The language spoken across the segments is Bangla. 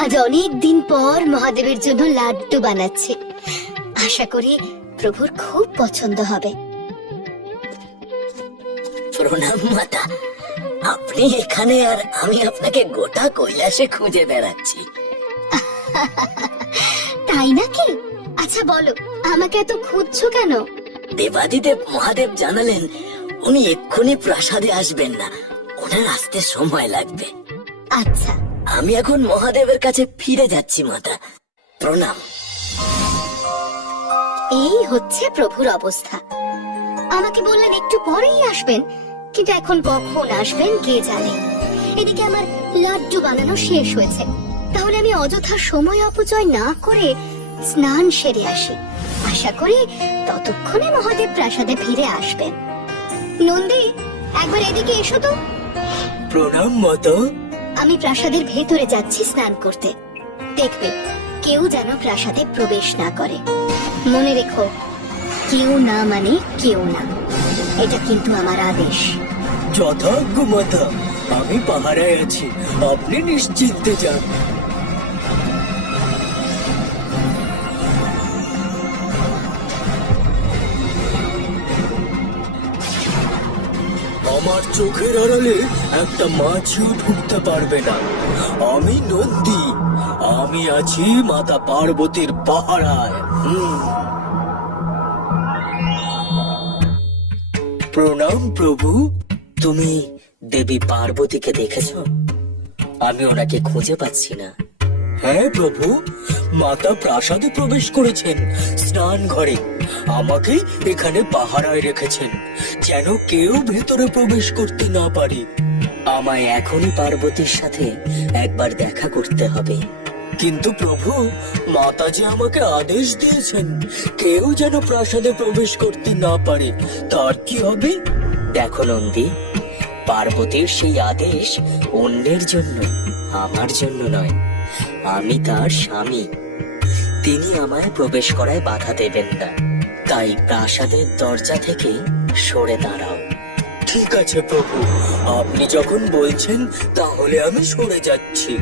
আজ অনেক দিন পর মহাদেবের জন্য লাড্ডু বানাচ্ছে। আশা করি প্রভুর খুব পছন্দ হবে। প্রণাম মাতা, আপনি এখানে আর আমি আপনাকে গোটা কৈলাসে খুঁজে বেড়াচ্ছি। তাই নাকি? আচ্ছা বলো, আমাকে এত খুঁজছো কেন? দেবাদিদেব মহাদেব জানালেন উনি এক্ষুনি প্রাসাদে আসবেন না, ওনার আসতে সময় লাগবে। আচ্ছা, আমি এখন মহাদেবের কাছে ফিরে যাচ্ছি মাতা। প্রণাম। এই হচ্ছে প্রভুর অবস্থা। আমাকে বললেন একটু পরেই আসবেন, কিন্তু এখন কখন আসবেন কে জানে। এদিকে আমার লাড্ডু বানানো শেষ হয়েছে, তাহলে আমি অযথা সময় অপচয় না করে স্নান সেরে আসি। আশা করি ততক্ষণে মহাদেব প্রাসাদে ফিরে আসবেন। নন্দী, একবার এদিকে এসো তো। প্রণাম মাতা। আমি প্রাসাদের ভেতরে যাচ্ছি স্নান করতে। দেখবে কেউ যেন প্রাসাদে প্রবেশ না করে। মনে রেখো, কেউ না মানে কেউ না, এটা কিন্তু আমার আদেশ। যথাজ্ঞ মাতা, আমি পাহারায় আছি, আপনি নিশ্চিন্তে যান। আমার চোখের আড়ালে একটা মাছিও ঢুকতে পারবে না। আমি নন্দী, আমি আছি মাতা পার্বতীর পাহারায়। প্রণাম প্রভু। তুমি দেবী পার্বতীকে দেখেছো? আমি ওনাকে খুঁজে পাচ্ছি না। হ্যাঁ প্রভু, মাতা প্রাসাদে প্রবেশ করেছেন স্নান ঘরে। আমাকে এখানে পাহারায় রেখেছেন, যেন কেউ ভেতরে প্রবেশ করতে না পারে। আমায় এখনই পার্বতীর সাথে একবার দেখা করতে হবে। কিন্তু প্রভু, মাতা যে আমাকে আদেশ দিয়েছেন কেউ যেন প্রাসাদে প্রবেশ করতে না পারে, তার কি হবে? দেখো নন্দী, পার্বতীর সেই আদেশ অন্যের জন্য, আমার জন্য নয়। আমি তার স্বামী, তিনি আমায় প্রবেশ করায় বাধা দেবেন না। তাই প্রাসাদের দরজা থেকে সরে দাঁড়াও। ঠিক আছে প্রভু, আপনি যখন বলছেন তাহলে আমি সরে যাচ্ছি।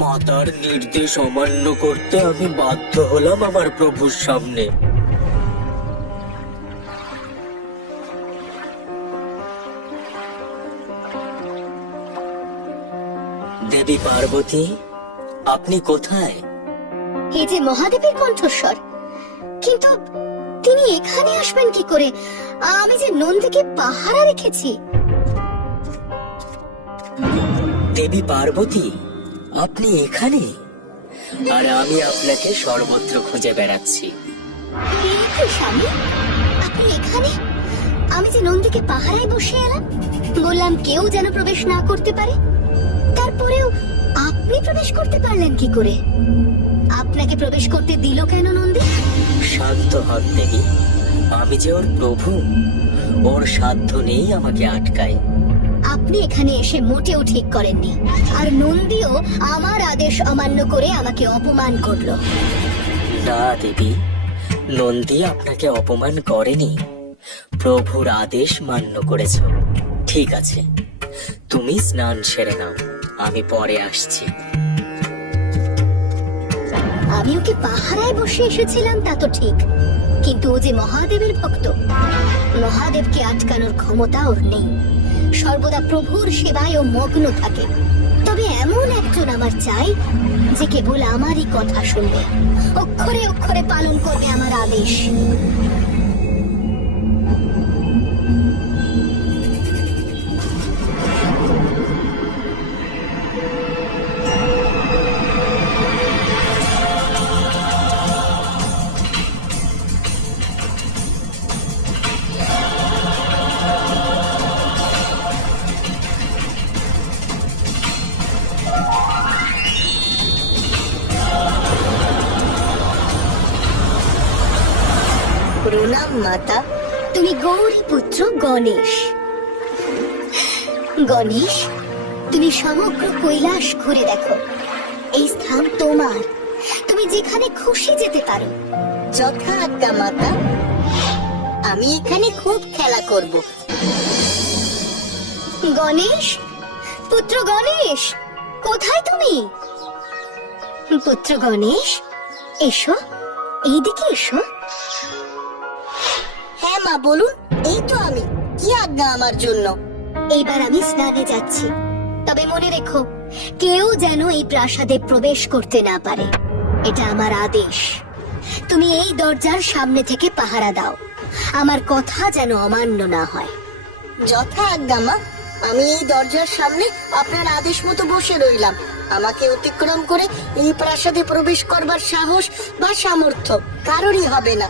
মাতার নির্দেশ অমান্য করতে আমি বাধ্য হলাম আমার প্রভুর সামনে। দেবী পার্বতী, আপনি কোথায়? এই যে মহাদেবের কণ্ঠস্বর, কিন্তু তিনি এখানে আসবেন কি করে? আমি যে নন্দীকে পাহারা রেখেছি। দেবী পার্বতী, আপনি এখানে? আর আমি আপনাকে সর্বত্র খুঁজে বেড়াচ্ছি। এই কি স্বামী, আপনি এখানে? আমি যে নন্দীকে পাহারায় বসে এলাম, বললাম কেউ যেন প্রবেশ না করতে পারে, তারপরেও আপনি প্রবেশ করতে পারলেন কি করে? আপনাকে প্রবেশ করতে দিল কেন নন্দী? শান্ত হন দেবী, আমি যে ওর প্রভু, ওর সাধ্য নেই আমাকে আটকায়। আপনি এখানে এসে মোটেও ঠিক করেননি, আর নন্দীও আমার আদেশ অমান্য করে আমাকে অপমান করলো। না দেবী, নন্দী আপনাকে অপমান করেনি, প্রভুর আদেশ মান্য করেছ। ঠিক আছে, তুমি স্নান সেরে নাও, আমি পরে আসছি। আমি ওকে পাহারায় বসে এসেছিলাম তা তো ঠিক, কিন্তু ও যে মহাদেবের ভক্ত, মহাদেবকে আটকানোর ক্ষমতা ওর নেই। সর্বদা প্রভুর সেবায় ও মগ্ন থাকে। তবে এমন একজন আমার চাই যে কেবল আমারই কথা শুনবে, অক্ষরে অক্ষরে পালন করবে আমার আদেশ। প্রণাম মাতা। তুমি গৌরী পুত্র গণেশ। গণেশ, তুমি সমগ্র কৈলাস ঘুরে দেখো, এই স্থান তোমার, তুমি যেখানে খুশি যেতে পারো। যথা আজ্ঞা মাতা, আমি এখানে খুব খেলা করব। গণেশ, পুত্র গণেশ, কোথায় তুমি? পুত্র গণেশ, এসো, এইদিকে এসো। হ্যাঁ মা, বলুন। এই তো আমি। কি আজ্ঞা আমার জন্য? এইবার আমি স্নানে যাচ্ছি, তবে মনে রেখো কেউ যেন এই প্রাসাদে প্রবেশ করতে না পারে। এটা আমার আদেশ। তুমি এই দরজার সামনে থেকে পাহারা দাও, আমার কথা যেন অমান্য না হয়। যথা আজ্ঞা মা। আমি এই দরজার সামনে আপনার আদেশ মতো বসে রইলাম। আমাকে অতিক্রম করে এই প্রাসাদে প্রবেশ করবার সাহস বা সামর্থ্য কারোরই হবে না।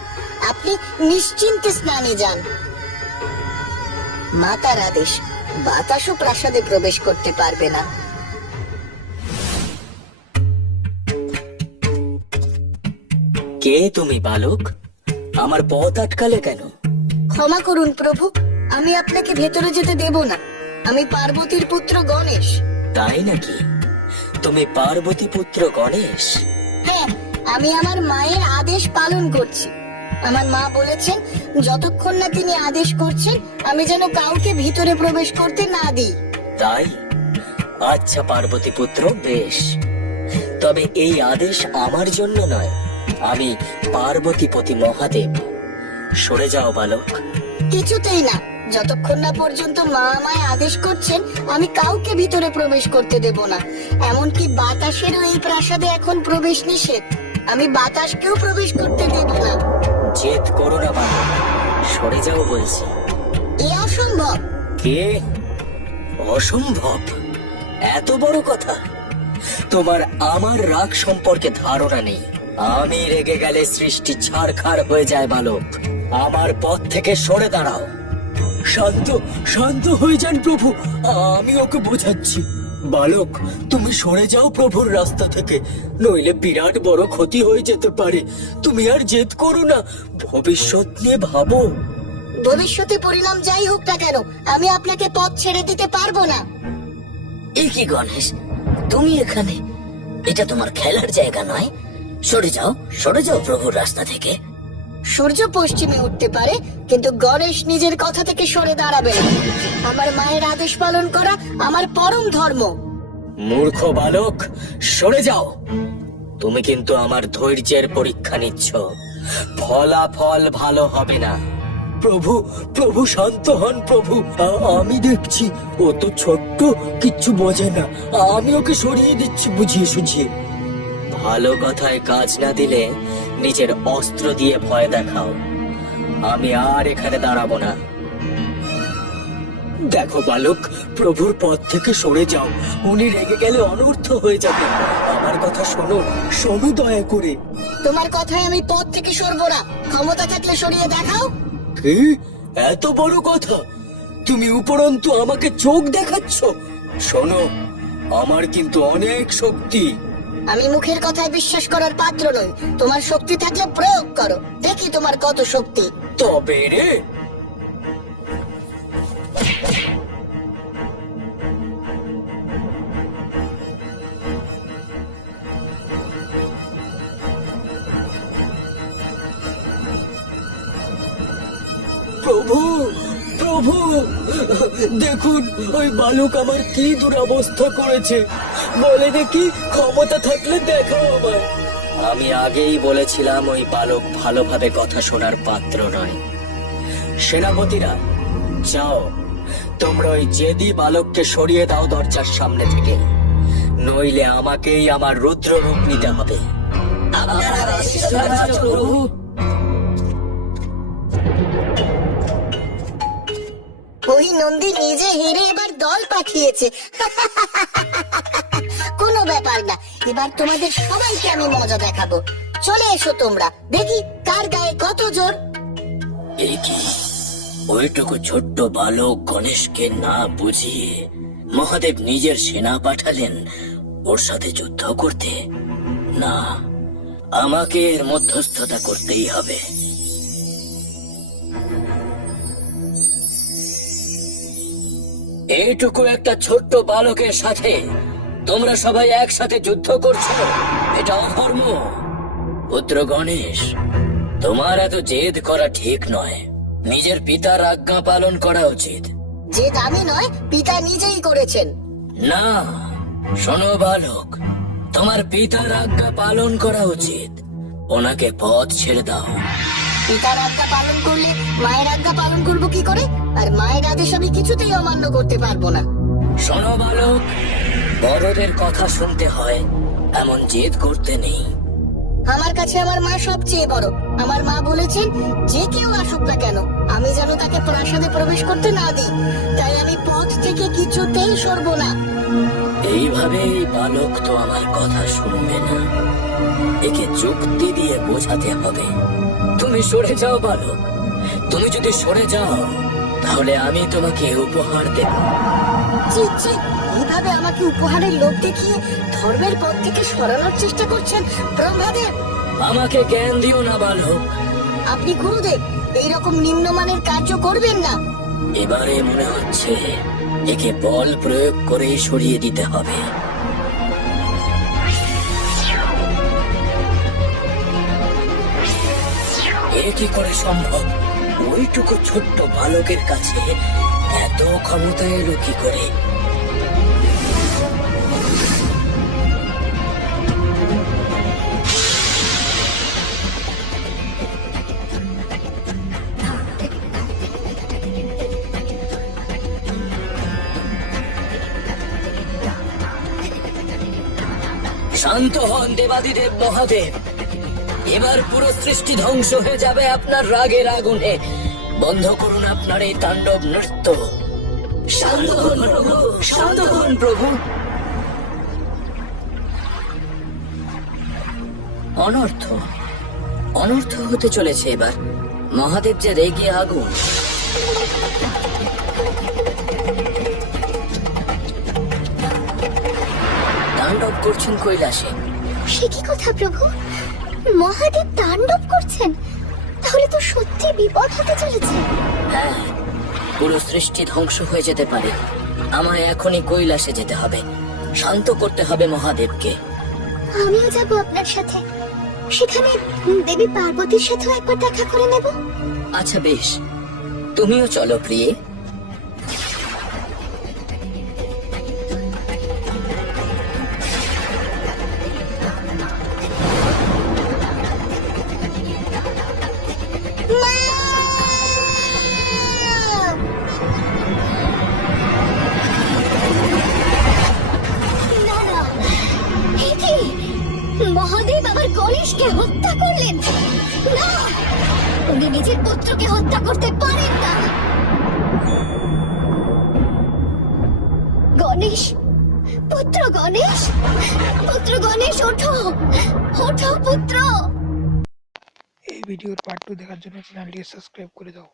আপনি নিশ্চিন্তে স্নানে যান। মাতার আদেশ, বাতাসও প্রাসাদে প্রবেশ করতে পারবে না। কে তুমি বালক? আমার পথ আটকালে কেন? ক্ষমা করুন প্রভু, আমি আপনাকে ভেতরে যেতে দেব না। আমি পার্বতীর পুত্র গণেশ। তাই নাকি? তুমি পার্বতী পুত্র গণেশ? হ্যাঁ, আমি আমার মায়ের আদেশ পালন করছি। আমার মা বলেছেন যতক্ষণ না তিনি আদেশ করছেন আমি যেন কাউকে ভিতরে প্রবেশ করতে না দিই। তাই? আচ্ছা পার্বতী পুত্র, বেশ। তবে এই আদেশ আমার জন্য নয়, আমি পার্বতীপতি মহাদেব। সরে যাও বালক। কিছুতেই না। যতক্ষণ না পর্যন্ত মা আমায় আদেশ করছেন আমি কাউকে ভিতরে প্রবেশ করতে দেব না। এমনকি বাতাসেরও এই প্রাসাদে এখন প্রবেশ নিষেধ। আমি বাতাসকেও প্রবেশ করতে দেব না। জেদ করো না বালক, সরে যাও বলছি। এ অসম্ভব। কে? অসম্ভব? এত বড় কথা? তোমার আমার রাগ সম্পর্কে ধারণা নেই। আমি রেগে গেলে সৃষ্টি ছাড়খাড় হয়ে যায় বালক। আমার পথ থেকে সরে দাঁড়াও। শান্ত শান্ত হয়ে যান প্রভু, আমি ওকে বোঝাচ্ছি। বালক, তুমি সরে যাও প্রভুর রাস্তা থেকে, নইলে বিরাট বড় ক্ষতি হয়ে যেতে পারে। তুমি আর জেদ করো না, ভবিষ্যৎ নিয়ে ভাবো। ভবিষ্যতে পরিণাম যাই হোক না কেন আমি আপনাকে পথ ছেড়ে দিতে পারবো না। এ কি গণেশ, তুমি এখানে? এটা তোমার খেলার জায়গা নয়। সরে যাও প্রভুর রাস্তা থেকে। সূর্য পশ্চিমে উঠতে পারে, কিন্তু গণেশ নিজের কথা থেকে সরে দাঁড়াবে না। আমার মায়ের আদেশ পালন করা আমার পরম ধর্ম। মূর্খ বালক, সরে যাও। তুমি কিন্তু আমার ধৈর্যের পরীক্ষা নিচ্ছ। ফলাফল ভালো হবে না। প্রভু প্রভু শান্ত হন প্রভু, আমি দেখছি ও তো ছোট্ট, কিচ্ছু বোঝে না। আমি ওকে সরিয়ে দিচ্ছি বুঝিয়ে সুঝিয়ে। ভালো কথায় কাজ না দিলে নিজের অস্ত্র দিয়ে ভয় দেখাও। আমি আর এখানে দাঁড়াবো না। দেখো বালক, প্রভুর পথ থেকে সরে যাও। উনি রেগে গেলে অনর্থ হয়ে যাবে। আমার কথা শোনো দয়া করে। তোমার কথায় আমি পথ থেকে সরবো না। ক্ষমতা থাকলে সরিয়ে দেখাও। কি? এত বড় কথা? তুমি উপরন্তু আমাকে চোখ দেখাচ্ছ? শোনো, আমার কিন্তু অনেক শক্তি। আমি মুখের কথায় বিশ্বাস করার পাত্র নই। তোমার শক্তি থাকলে প্রয়োগ করো, দেখি তোমার কত শক্তি। তবে রে, প্রভু প্রভু, দেখুন ওই বালক আমার কি দুরবস্থা করেছে। বলে দেখি, ক্ষমতা থাকলে দেখাও আমায়। আমি আগেই বলেছিলাম ওই বালক ভালোভাবে কথা শোনার পাত্র নয়। সেনাপতিরা, যাও, তোমরা ওই জেদি বালককে সরিয়ে দাও দরজার সামনে থেকে, নইলে আমাকেই আমার রুদ্র রূপ নিতে হবে। প্রভু। ওই নন্দী নিজে হেরে এবার দল পাঠিয়েছে। কোনো ব্যাপার না, এবার তোমাদের সবাইকে আমি মজা দেখাবো। চলে এসো তোমরা, দেখি কার গায়ে কত জোর। এ কি? ওইটুকু ছোট্ট বালক গণেশকে না বুঝিয়ে মহাদেব নিজের সেনা পাঠালেন ওর সাথে যুদ্ধ করতে? না, আমাকে এর মধ্যস্থতা করতেই হবে। এইটুকু একটা ছোট্ট বালকের সাথে তোমরা সবাই একসাথে যুদ্ধ করছো? এটা অধর্ম। পুত্র গণেশ, তোমার এত জেদ করা ঠিক নয়। নিজের পিতার আজ্ঞা পালন করা উচিত। যে দামি নয়, পিতা নিজেই করেছেন। না, শোনো বালক, তোমার পিতার আজ্ঞা পালন করা উচিত। ওনাকে পথ ছেড়ে দাও। পিতার আজ্ঞা পালন করলে মায়ের আজ্ঞা পালন করব কি করে? আর মায়ের আদেশ আমি কিছুতেই অমান্য করতে পারবো না। শোনো বালক, বড়দের কথা শুনতে হয়, এমন জেদ করতে নেই। আমার কাছে আমার মা সবচেয়ে বড়। আমার মা বলেছেন যে কেউ আসুক না কেন আমি যেন তাকে প্রাসাদে প্রবেশ করতে না দিই। তাই আমি পথ থেকে কিছুতেই সরবো না। এইভাবে এই বালক তো আমার কথা শুনবে না। একে যুক্তি দিয়ে বোঝাতে হবে। তুমি সরে যাও বালক। তুমি যদি সরে যাও তাহলে আমি তোমাকে উপহার দেব। জি জি, এইভাবে আমাকে উপহারের লোভ দেখিয়ে ধর্মের পথ থেকে সরানোর চেষ্টা করছেন ব্রহ্মাদেব। আমাকে জ্ঞান দিও না বালক। আপনি গুরুদেব এইরকম নিম্নমানের কার্য করবেন না। এবারে মনে হচ্ছে একে বল প্রয়োগ করে সরিয়ে দিতে হবে। এ কি করে সম্ভব? ওইটুকু ছোট্ট বালকের কাছে এত ক্ষমতা এলো কি করে? শান্ত হন দেবাদিদেব মহাদেব। এবার পুরো সৃষ্টি ধ্বংস হয়ে যাবে আপনার রাগের আগুনে। বন্ধ করুন আপনার এই তাণ্ডব নৃত্য। শান্ত হন প্রভু, শান্ত হন প্রভু। অনর্থ অনর্থ হতে চলেছে এবার। মহাদেব যে রেগে আগুন। তাণ্ডব করছেন কৈলাসে। সে কি কথা প্রভু? মহাদেব তাণ্ডব করছেন? তাহলে তো সত্যি বিপদ হতে চলেছে। হ্যাঁ, পুরো সৃষ্টি ধ্বংস হয়ে যেতে পারে। আমায় এখনই কৈলাসে যেতে হবে। শান্ত করতে হবে মহাদেবকে। আমিও যাব আপনার সাথে। সেখানে দেবী পার্বতীর সাথেও একবার দেখা করে নেব। আচ্ছা বেশ, তুমিও চলো প্রিয়ে। না না, এ কি? মহাদেব আমার গণেশকে হত্যা করলেন। না, উনি নিজের পুত্রকে হত্যা করতে পারেন না। গণেশ, পুত্র গণেশ, পুত্র গণেশ, ওঠো ওঠো পুত্র। এই ভিডিওর পার্ট 2 দেখার জন্য চ্যানেলটি সাবস্ক্রাইব করে দাও।